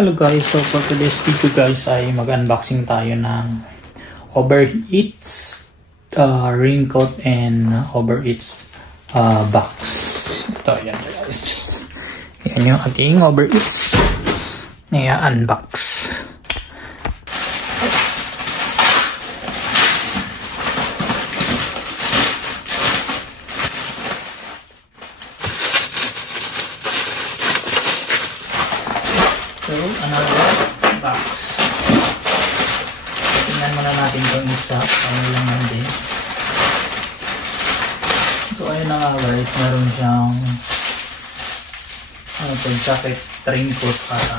Hello guys, so for today's video guys ay mag-unboxing tayo ng Uber Eats raincoat and Uber Eats box. Ito, yan guys. Yan yung ating Uber Eats na unbox. So, another box. Tingnan muna natin itong isa. Ano lang yan din. So, ayun na nga guys. Meron siyang jacket raincoat para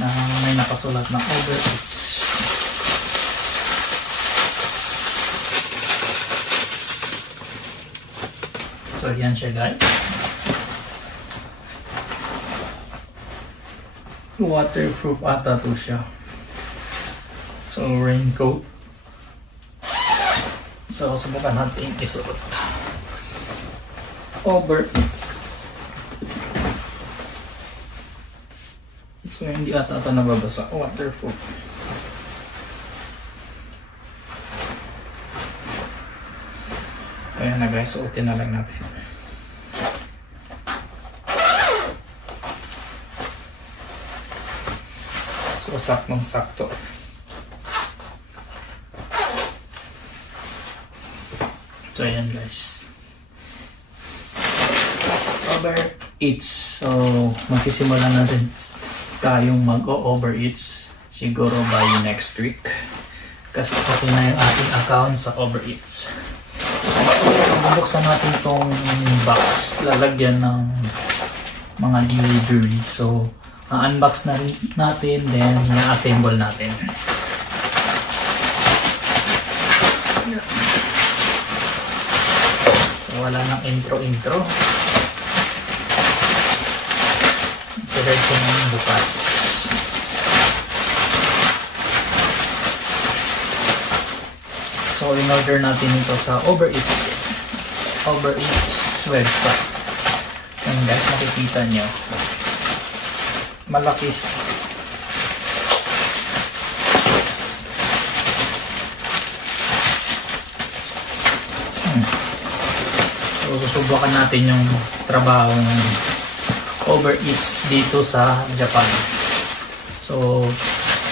na may nakasulat na Uber Eats. So, yan siya guys. Waterproof ata to siya. So, raincoat. So, subukan natin isuot. Uber Eats. So, hindi ata ito nababasa. Waterproof. Ayan na guys, suotin na lang natin. So, saktong-sakto. So, ayan guys. Uber Eats. So, magsisimula natin tayong mag-Uber Eats siguro by next week. Kasi okay na yung ating account sa Uber Eats. So, bubuksan natin itong box. Lalagyan ng mga delivery. So, unbox na rin natin, then na-assemble natin. So, wala nang intro. Diretso na yung bukas. So, in-order natin ito sa Uber Eats website. Yan guys, makikita nyo. Malaki. So, susubukan natin yung trabaho ng Uber Eats dito sa Japan. So,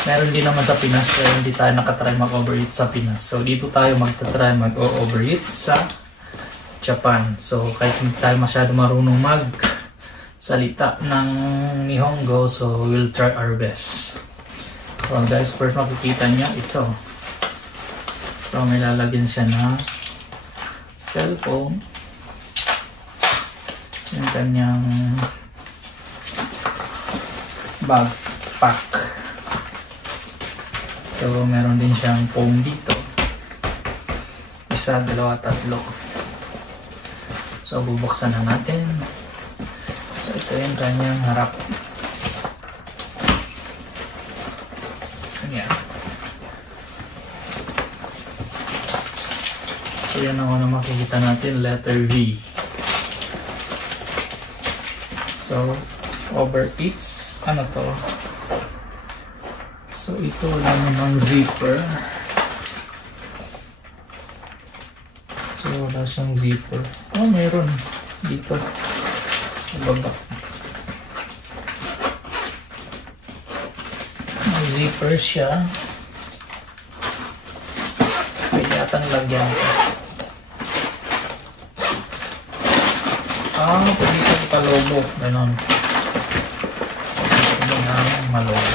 meron din naman sa Pinas, pero hindi tayo nakatry mag-Uber Eats sa Pinas. So, dito tayo magtatry mag-Uber Eats sa Japan. So, kahit hindi tayo masyado marunong salita ng Nihongo, so we'll try our best. So guys, first makikita nyo ito. So may lalagyan siya na cellphone, yung kanyang backpack. So meron din siyang phone dito, isa, dalawa, tatlo. So bubuksan na natin. So, ito yung kanyang harap. Ayan. So, yan ang una makikita natin, letter V. So, Uber Eats. Ano to? So, ito lang ng zipper. So, wala siyang zipper. Oh, meron. Dito. Baba. May zipper siya. Pwede atang lagyan ko. Pwede sa palobo. Ganon. Pwede na malobo.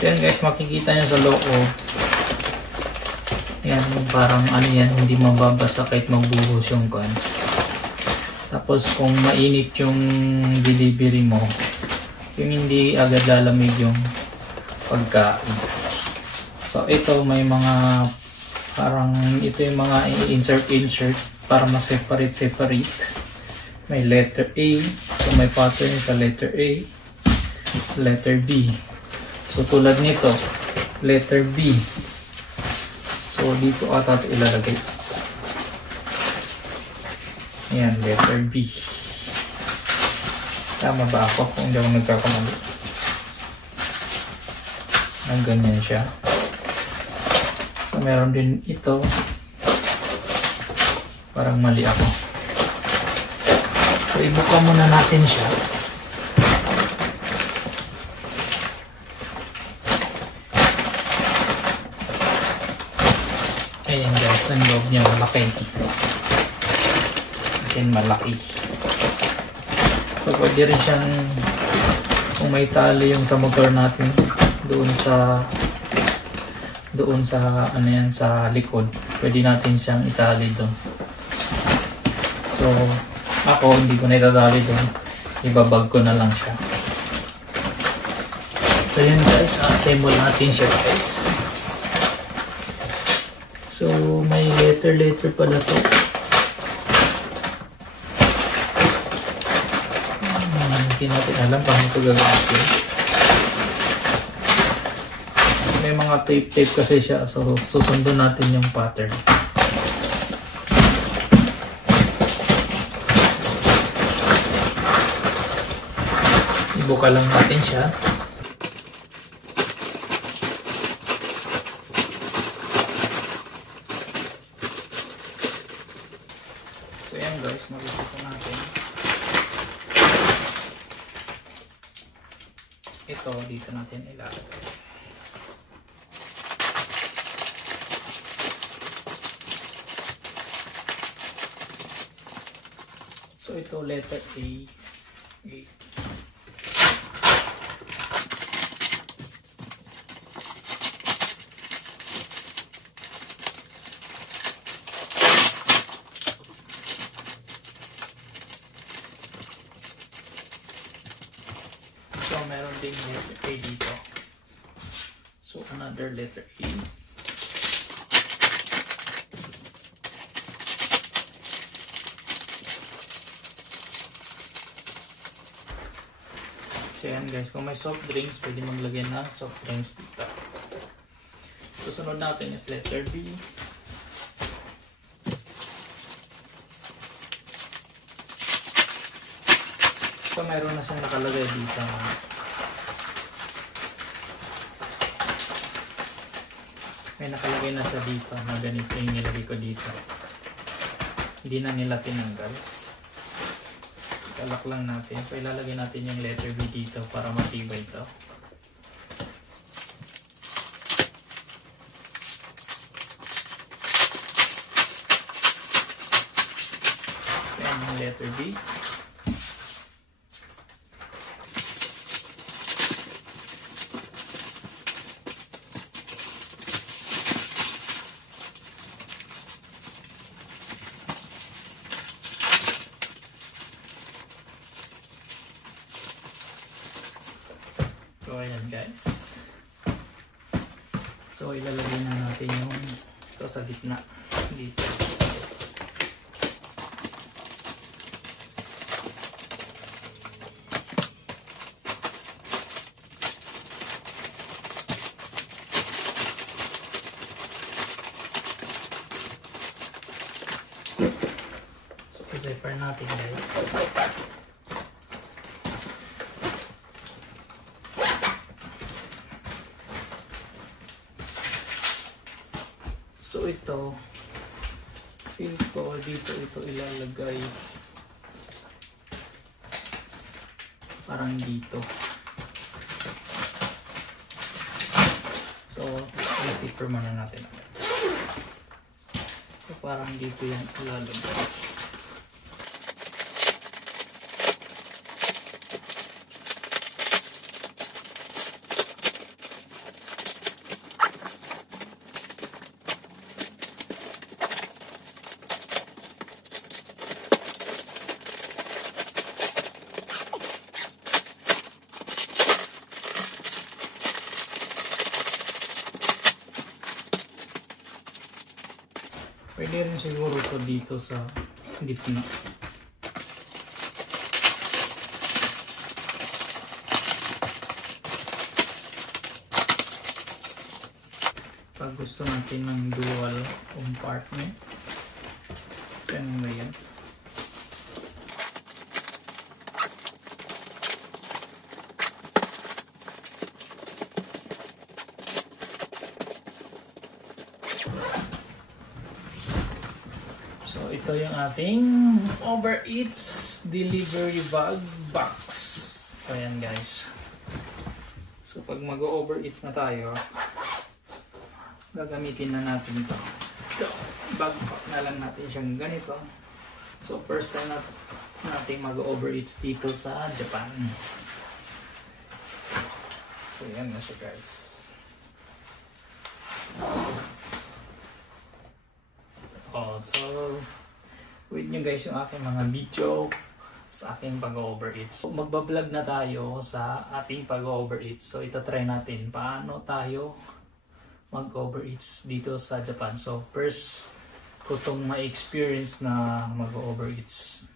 So yan guys, makikita nyo sa loob. Yan, parang ano yan, hindi mababasa kahit magbuhos yung kan. Tapos kung mainit yung delivery mo, yung hindi agad lalamig yung pagkain. So ito may mga, parang ito yung mga insert para ma-separate. May letter A, so may pattern sa letter A, letter B. So tulad nito, letter B. So dito ata ito ilalagay. Ayan, letter B. Tama ba ako kung hindi ako nagkakamali? Ang ganyan siya. So, meron din ito. Parang mali ako. So, ibuka muna natin siya. Ayan guys, ang loob niya malaki. Ayan, malaki. So, pwede rin siyang kung may tali yung sa motor natin doon sa ano yan, sa likod, pwede natin siyang itali doon. So, ako hindi ko na itatali doon, ibabag ko na lang siya. So yun guys, assemble natin siya guys. So may letter pala to. Hindi natin alam paano ito gagawin. May mga tape kasi siya, so susundin natin yung pattern. Ibuka lang natin siya. So yan guys, mag-ibuka natin. Ito, dito natin ilalagay. So ito letter A. So meron ding letter A dito. So another letter A. So yan guys, kung may soft drinks, pwede maglagay ng soft drinks dito. Susunod natin is letter B. So mayroon na siyang nakalagay dito. May nakalagay na siya dito na ganito yung nilagay ko dito. Hindi na nila tinanggal. Kalak lang natin. So ilalagay natin yung letter B dito para matibay ito. Ayan yung letter B. So ayan guys. So ilalagay na natin yung ito sa gitna dito. So i-zipper natin guys. So ito, feel ko dito ito ilalagay parang dito. So i-zipper muna natin. So parang dito yung ilalagay. Pwede rin siguro ito dito sa gitna. Pag gusto natin ng dual compartment, kaya mo yan. So ito yung ating Uber Eats delivery bag box. So ayan guys. So pag mag-Uber Eats na tayo, gagamitin na natin ito. So backpack na lang natin siyang ganito. So first time natin mag-Uber Eats dito sa Japan. So yan na siya guys. So wait nyo guys yung aking mga video sa aking pag-Uber Eats. So, magbablog na tayo sa ating pag-Uber Eats. So itatry natin paano tayo mag-Uber Eats dito sa Japan. So first ko itong ma-experience na mag-Uber Eats.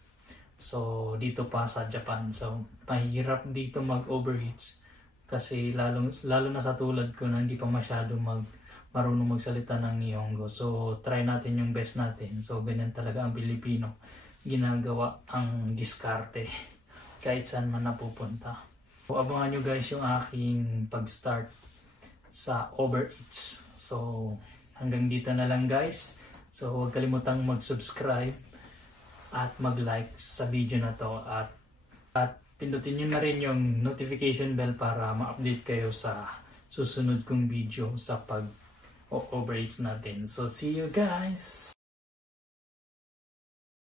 So dito pa sa Japan. So mahirap dito mag-Uber Eats. Kasi lalo na sa tulad ko na hindi pa masyado marunong magsalita ng Nihongo. So try natin yung best natin. So ganyan talaga ang Pilipino. Ginagawa ang diskarte kahit saan man napupunta. So abangan nyo guys yung aking pag-start sa Uber Eats. So hanggang dito na lang guys. So huwag kalimutang mag-subscribe at mag-like sa video na to. At pindutin nyo na rin yung notification bell para ma-update kayo sa susunod kong video sa pag-Uber Eats natin. So see you guys!